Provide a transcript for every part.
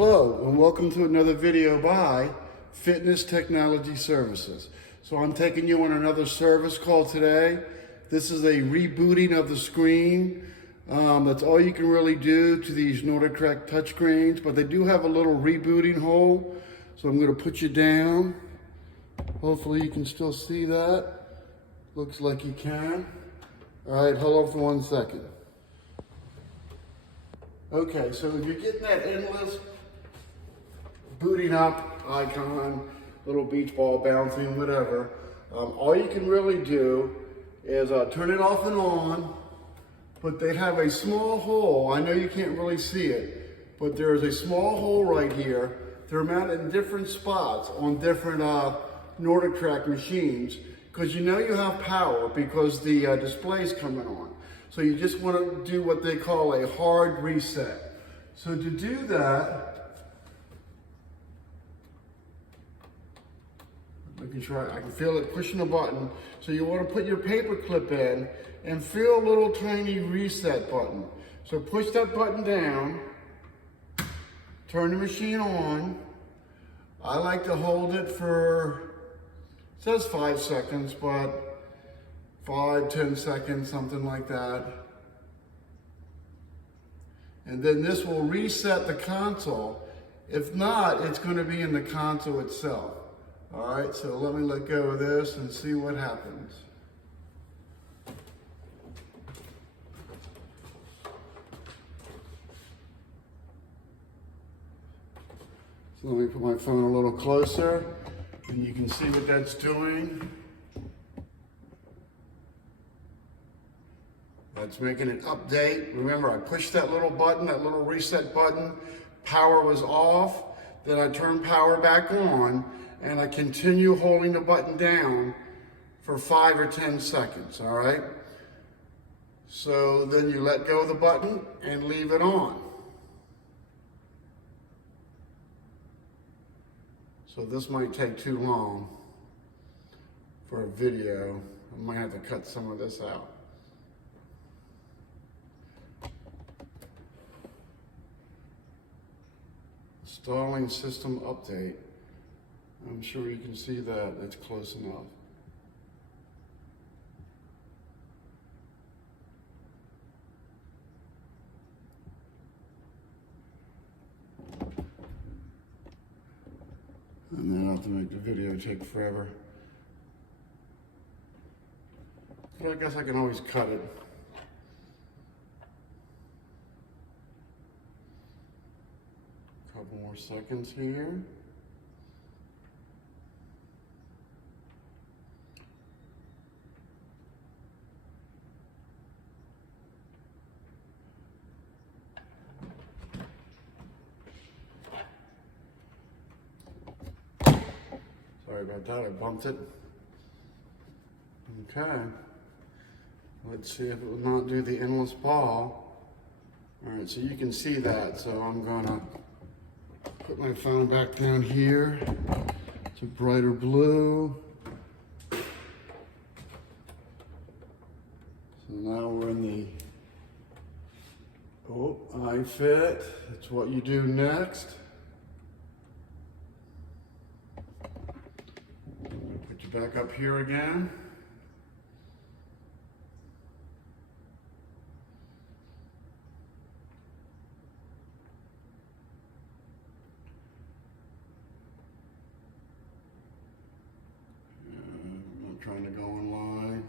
Hello and welcome to another video by Fitness Technology Services. So I'm taking you on another service call today. This is a rebooting of the screen. That's all you can really do to these NordicTrack touchscreens, but they do have a little rebooting hole. So I'm going to put you down. Hopefully you can still see that. Looks like you can. All right, hold on for 1 second. Okay, so if you're getting that endless booting up icon, little beach ball bouncing, whatever, all you can really do is turn it off and on, but they have a small hole. I know you can't really see it, but there is a small hole right here. They're mounted in different spots on different NordicTrack machines, because you know you have power because the display's coming on. So you just want to do what they call a hard reset. So to do that, making sure I can feel it pushing the button. So you want to put your paper clip in and feel a little tiny reset button. So push that button down, turn the machine on. I like to hold it for, it says 5 seconds, but 5, 10 seconds, something like that. And then this will reset the console. If not, it's going to be in the console itself. All right, so let me let go of this and see what happens. So let me put my phone a little closer and you can see what that's doing. That's making an update. Remember, I pushed that little button, that little reset button. Power was off. Then I turned power back on, and I continue holding the button down for 5 or 10 seconds, all right? So then you let go of the button and leave it on. So this might take too long for a video. I might have to cut some of this out. Installing system update. I'm sure you can see that. It's close enough. And then I'll have to make the video take forever. But I guess I can always cut it. Couple more seconds here. Sorry about that, I bumped it. Okay. Let's see if it will not do the endless ball. All right, so you can see that. So I'm gonna put my phone back down here. It's a brighter blue. So now we're in the iFit. That's what you do next. Put you back up here again. Trying to go online.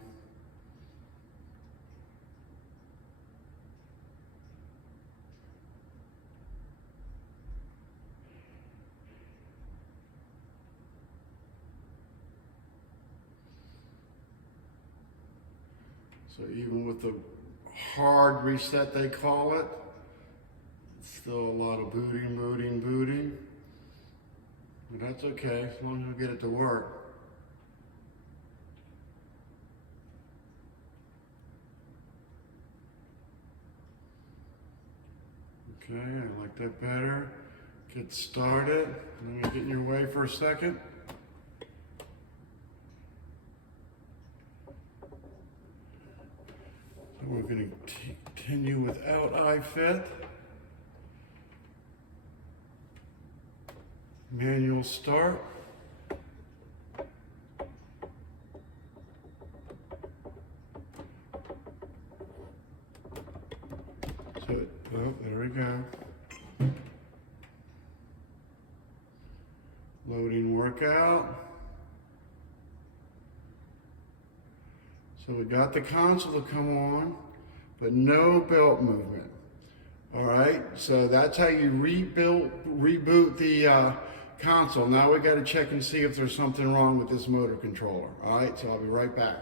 So even with the hard reset, they call it, still a lot of booting. But that's okay, as long as we get it to work. Okay, I like that better. Get started. Let me get in your way for a second. So we're going to continue without iFit. Manual start. So, oh, there we go. Loading workout. So we got the console to come on, but no belt movement. All right, so that's how you reboot the console. Now we got to check and see if there's something wrong with this motor controller. All right, so I'll be right back.